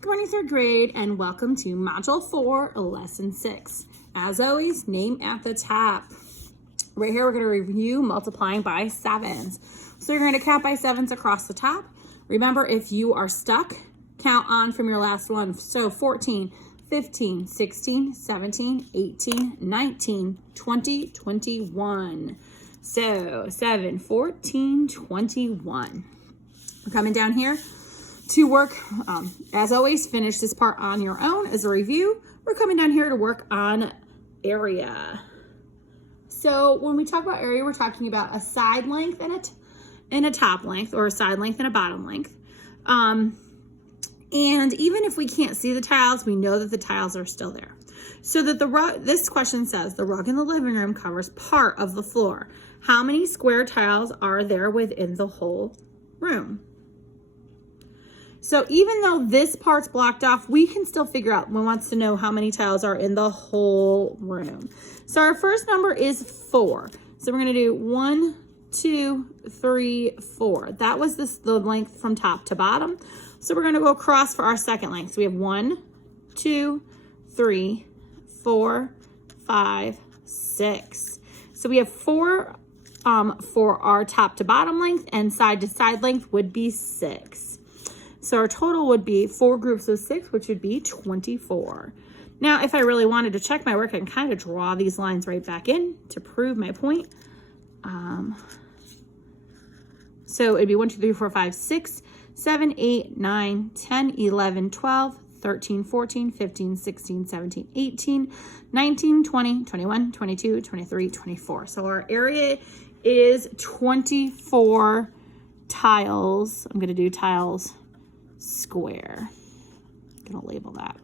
Good morning, third grade, and welcome to Module 4, Lesson 6. As always, name at the top. Right here, we're going to review multiplying by sevens. So you're going to count by sevens across the top. Remember, if you are stuck, count on from your last one. So 14, 15, 16, 17, 18, 19, 20, 21. So 7, 14, 21. We're coming down here to work, as always, finish this part on your own as a review. We're coming down here to work on area. So when we talk about area, we're talking about a side length and a top length, or a side length and a bottom length. And even if we can't see the tiles, we know that the tiles are still there. So that the rug, this question says, the rug in the living room covers part of the floor. How many square tiles are there within the whole room? So even though this part's blocked off, we can still figure out, one wants to know how many tiles are in the whole room. So our first number is 4. So we're going to do 1, 2, 3, 4. That was the length from top to bottom. So we're going to go across for our second length. So we have 1, 2, 3, 4, 5, 6. So we have 4 for our top to bottom length, and side to side length would be 6. So our total would be 4 groups of 6, which would be 24. Now, if I really wanted to check my work, I can kind of draw these lines right back in to prove my point. So it'd be 1, 2, 3, 4, 5, 6, 7, 8, 9, 10, 11, 12, 13, 14, 15, 16, 17, 18, 19, 20, 21, 22, 23, 24. So our area is 24 tiles. I'm going to do tiles square. I'm going to label that.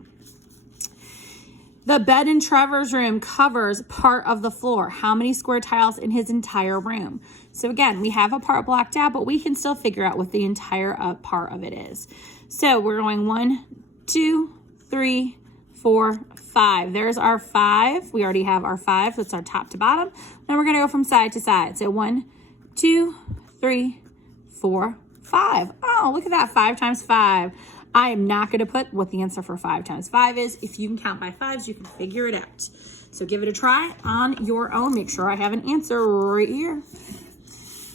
The bed in Trevor's room covers part of the floor. How many square tiles in his entire room? So again, we have a part blocked out, but we can still figure out what the entire part of it is. So we're going 1, 2, 3, 4, 5. There's our 5. We already have our 5. That's our top to bottom. Now we're going to go from side to side. So 1, 2, 3, 4, 5. Oh, look at that. 5 times 5. I am not going to put what the answer for 5 times 5 is. If you can count by 5s, you can figure it out. So give it a try on your own. Make sure I have an answer right here.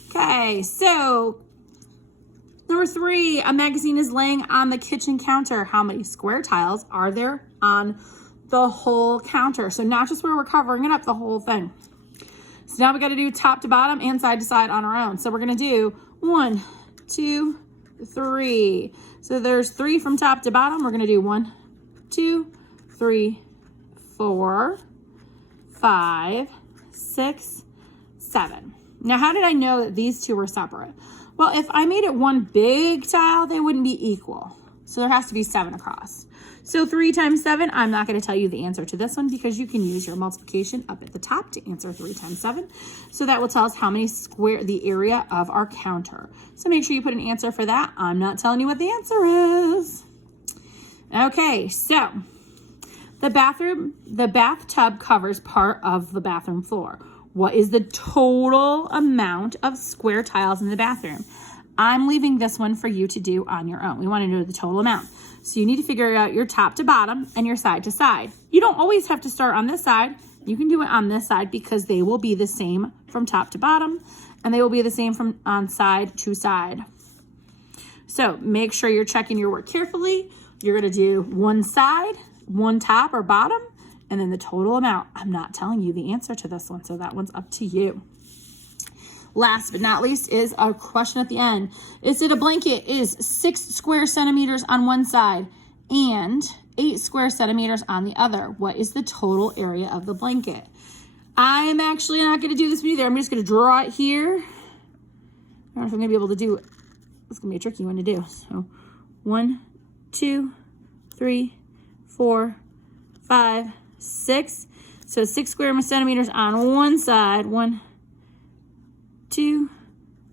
Okay, so number 3, a magazine is laying on the kitchen counter. How many square tiles are there on the whole counter? So not just where we're covering it up, the whole thing. So now we got to do top to bottom and side to side on our own. So we're going to do 1, 2, 3. So there's 3 from top to bottom. We're going to do 1, 2, 3, 4, 5, 6, 7. Now, how did I know that these two were separate? Well, if I made it one big tile, they wouldn't be equal. So there has to be 7 across. So 3 times 7, I'm not going to tell you the answer to this one because you can use your multiplication up at the top to answer 3 times 7. So that will tell us how many square, the area of our counter. So make sure you put an answer for that. I'm not telling you what the answer is. Okay, so the bathtub covers part of the bathroom floor. What is the total amount of square tiles in the bathroom? I'm leaving this one for you to do on your own. We want to know the total amount. So you need to figure out your top to bottom and your side to side. You don't always have to start on this side. You can do it on this side because they will be the same from top to bottom, and they will be the same from on side to side. So make sure you're checking your work carefully. You're going to do one side, one top or bottom, and then the total amount. I'm not telling you the answer to this one, so that one's up to you. Last but not least is a question at the end. Is it a blanket is 6 square centimeters on one side and 8 square centimeters on the other? What is the total area of the blanket? I'm actually not going to do this one either. I'm just going to draw it here. I don't know if I'm going to be able to do it. It's going to be a tricky one to do. So 1, 2, 3, 4, 5, 6. So 6 square centimeters on one side. 1, 2,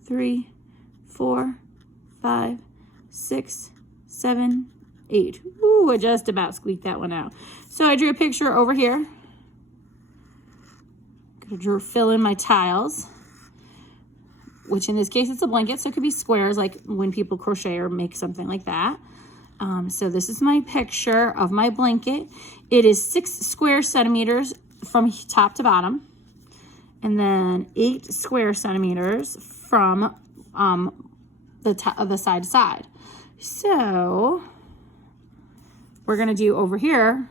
3, 4, 5, 6, 7, 8. Ooh, I just about squeaked that one out. So I drew a picture over here. Gonna fill in my tiles. which in this case it's a blanket, so it could be squares like when people crochet or make something like that. So this is my picture of my blanket. It is 6 square centimeters from top to bottom, and then 8 square centimeters from the side to side. So we're gonna do over here.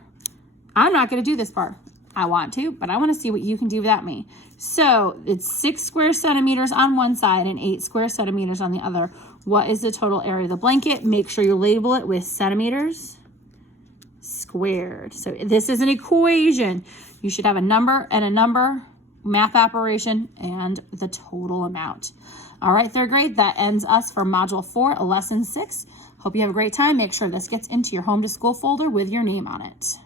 I'm not gonna do this part. I want to, but I want to see what you can do without me. So it's 6 square centimeters on one side and 8 square centimeters on the other. What is the total area of the blanket? Make sure you label it with centimeters squared. So this is an equation. You should have a number and a number, math operation, and the total amount. All right, third grade, that ends us for Module 4, Lesson 6. Hope you have a great time. Make sure this gets into your home to school folder with your name on it.